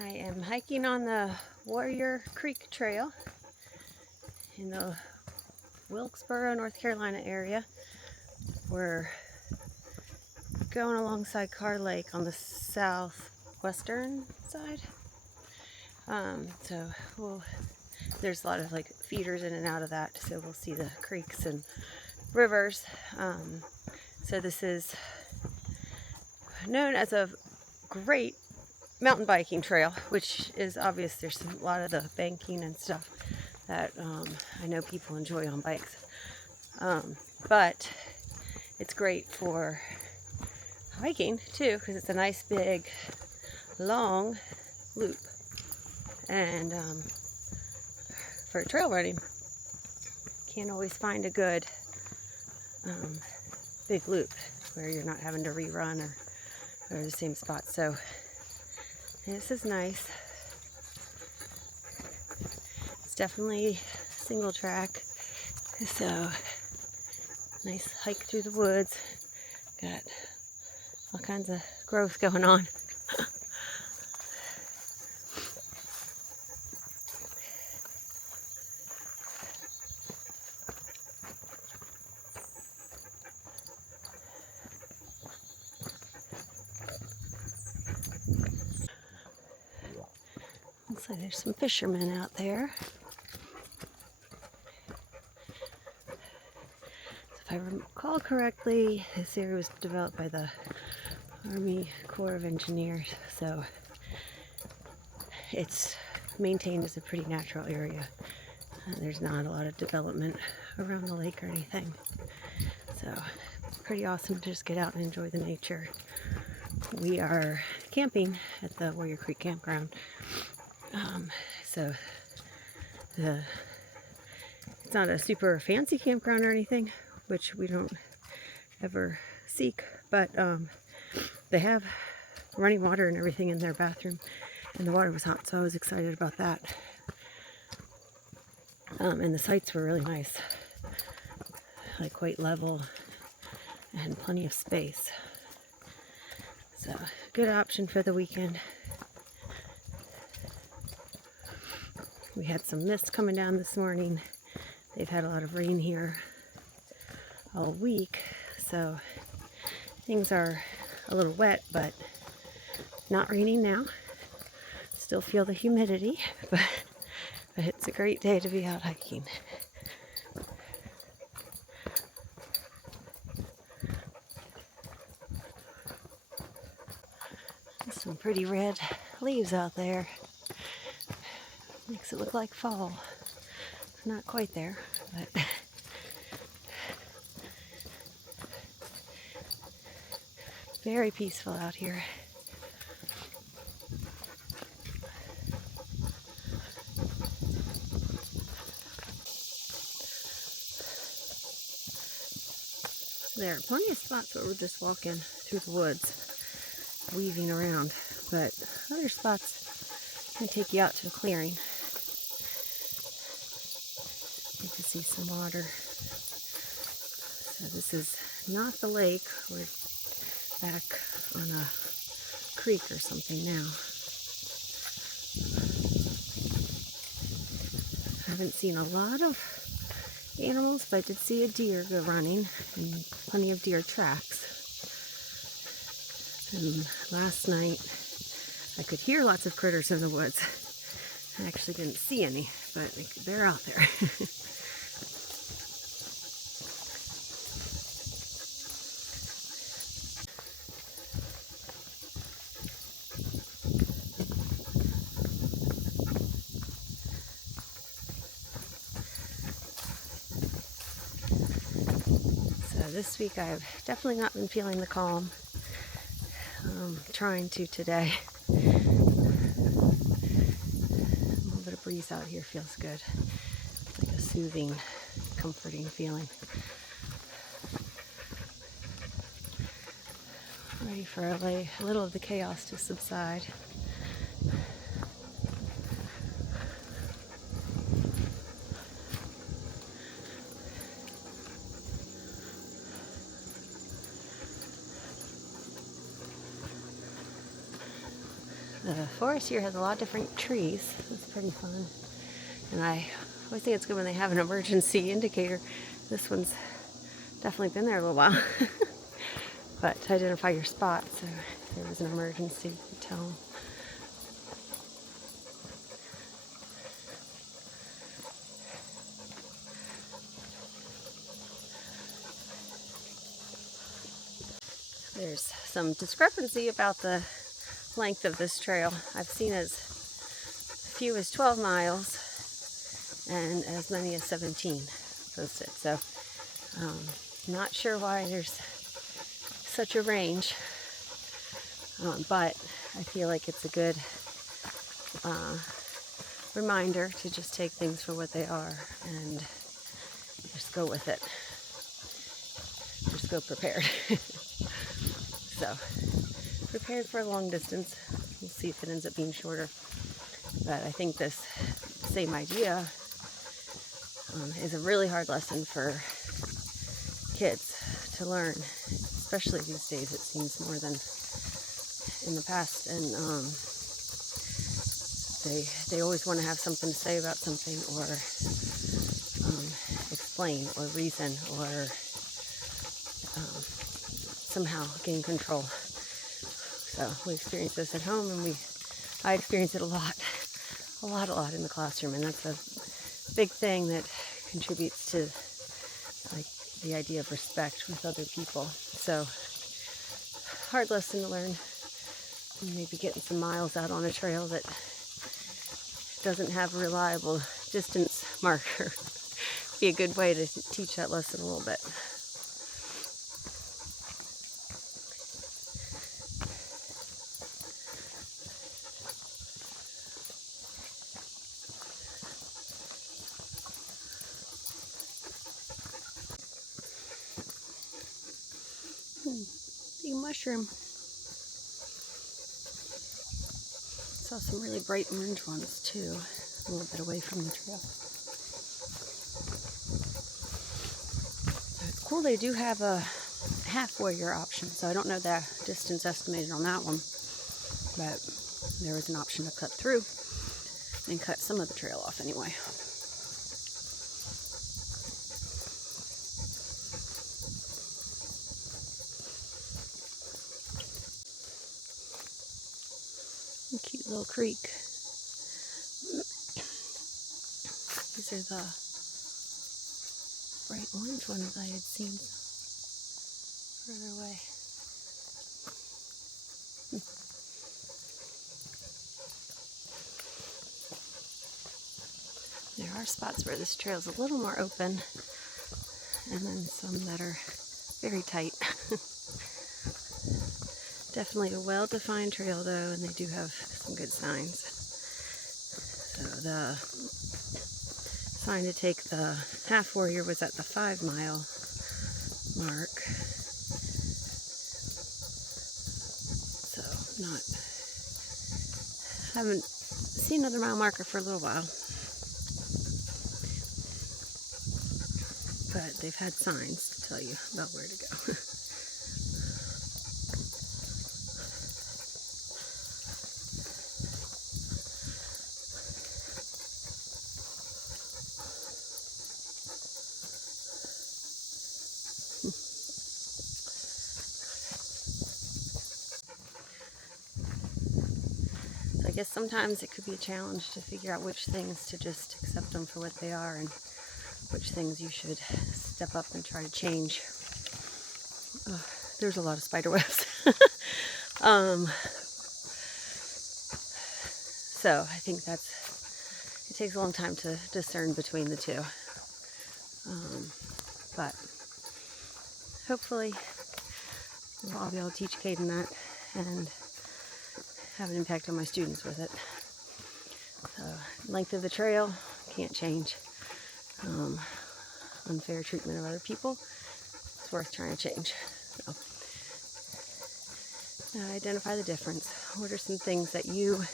I am hiking on the Warrior Creek Trail in the Wilkesboro, North Carolina area. We're going alongside Carr Lake on the southwestern side. There's a lot of feeders in and out of that, so we'll see the creeks and rivers. So this is known as a great mountain biking trail, which is obvious. There's a lot of the banking and stuff that I know people enjoy on bikes, but it's great for hiking too, because it's a nice big long loop. And for trail running, can't always find a good big loop where you're not having to rerun or the same spot. So this is nice. It's definitely single track, so nice hike through the woods. Got all kinds of growth going on. Looks like there's some fishermen out there. If I recall correctly, this area was developed by the Army Corps of Engineers, so it's maintained as a pretty natural area. There's not a lot of development around the lake or anything, so it's pretty awesome to just get out and enjoy the nature. We are camping at the Warrior Creek Campground, so it's not a super fancy campground or anything, which we don't ever seek, but they have running water and everything in their bathroom, and the water was hot, so I was excited about that. And the sites were really nice, like quite level and plenty of space. So good option for the weekend. We had some mist coming down this morning. They've had a lot of rain here all week, so things are a little wet, but not raining now. Still feel the humidity, but it's a great day to be out hiking. There's some pretty red leaves out there. Makes it look like fall. Not quite there, but very peaceful out here. There are plenty of spots where we're just walking through the woods, weaving around, but other spots can take you out to a clearing. You can see some water. So this is not the lake. We're back on a creek or something now. I haven't seen a lot of animals, but I did see a deer go running and plenty of deer tracks. And last night I could hear lots of critters in the woods. I actually didn't see any, but they're out there. This week I've definitely not been feeling the calm. Trying to today. A little bit of breeze out here feels good. Like a soothing, comforting feeling. Ready for a little of the chaos to subside. The forest here has a lot of different trees. It's pretty fun. And I always think it's good when they have an emergency indicator. This one's definitely been there a little while. But to identify your spot, so if there was an emergency, you could tell them. There's some discrepancy about the length of this trail. I've seen as few as 12 miles and as many as 17 posted. So not sure why there's such a range, but I feel like it's a good reminder to just take things for what they are and just go with it. Just go prepared. So, prepared for a long distance. We'll see if it ends up being shorter. But I think this same idea is a really hard lesson for kids to learn, especially these days. It seems more than in the past, and they always want to have something to say about something, or explain, or reason, or somehow gain control. So we experience this at home, and I experience it a lot in the classroom, and that's a big thing that contributes to like the idea of respect with other people. So hard lesson to learn. Maybe getting some miles out on a trail that doesn't have a reliable distance marker be a good way to teach that lesson a little bit. Big mushroom. Saw some really bright orange ones too, a little bit away from the trail. So it's cool they do have a half warrior option, so I don't know the distance estimated on that one, but there was an option to cut through and cut some of the trail off anyway. A cute little creek. These are the bright orange ones I had seen further away. There are spots where this trail is a little more open, and then some that are very tight. Definitely a well-defined trail though, and they do have some good signs. So the sign to take the half warrior was at the 5 mile mark. So haven't seen another mile marker for a little while. But they've had signs to tell you about where to go. So I guess sometimes it could be a challenge to figure out which things to just accept them for what they are, and which things you should step up and try to change. There's a lot of spider webs. So I think it takes a long time to discern between the two. But hopefully I'll be able to teach Caden that and have an impact on my students with it. So length of the trail, can't change. Unfair treatment of other people, it's worth trying to change. So, identify the difference. What are some things that you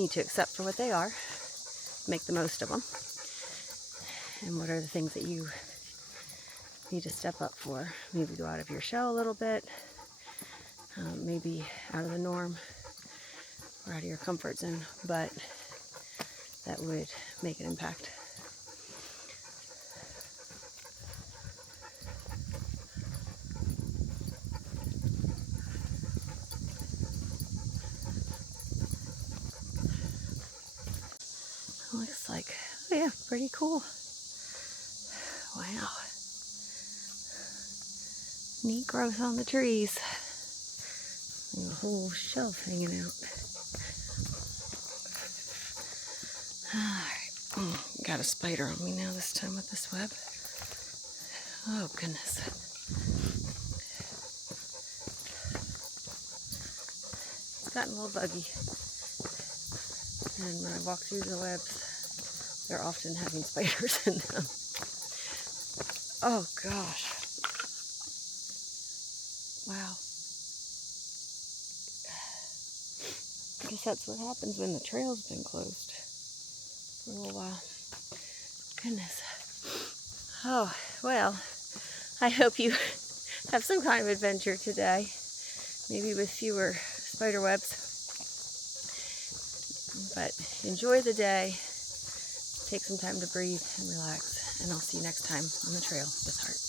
need to accept for what they are, make the most of them, and what are the things that you need to step up for? Maybe go out of your shell a little bit, maybe out of the norm, or out of your comfort zone, but that would make an impact. Looks like, oh yeah, pretty cool. Wow. Neat growth on the trees. And a whole shelf hanging out. Alright. Got a spider on me now this time with this web. Oh goodness. It's gotten a little buggy. And when I walk through the webs, they're often having spiders in them. Oh gosh. Wow. I guess that's what happens when the trail's been closed for a little while. Goodness. Oh, well, I hope you have some kind of adventure today. Maybe with fewer spider webs. But enjoy the day. Take some time to breathe and relax. And I'll see you next time on the trail with Heart.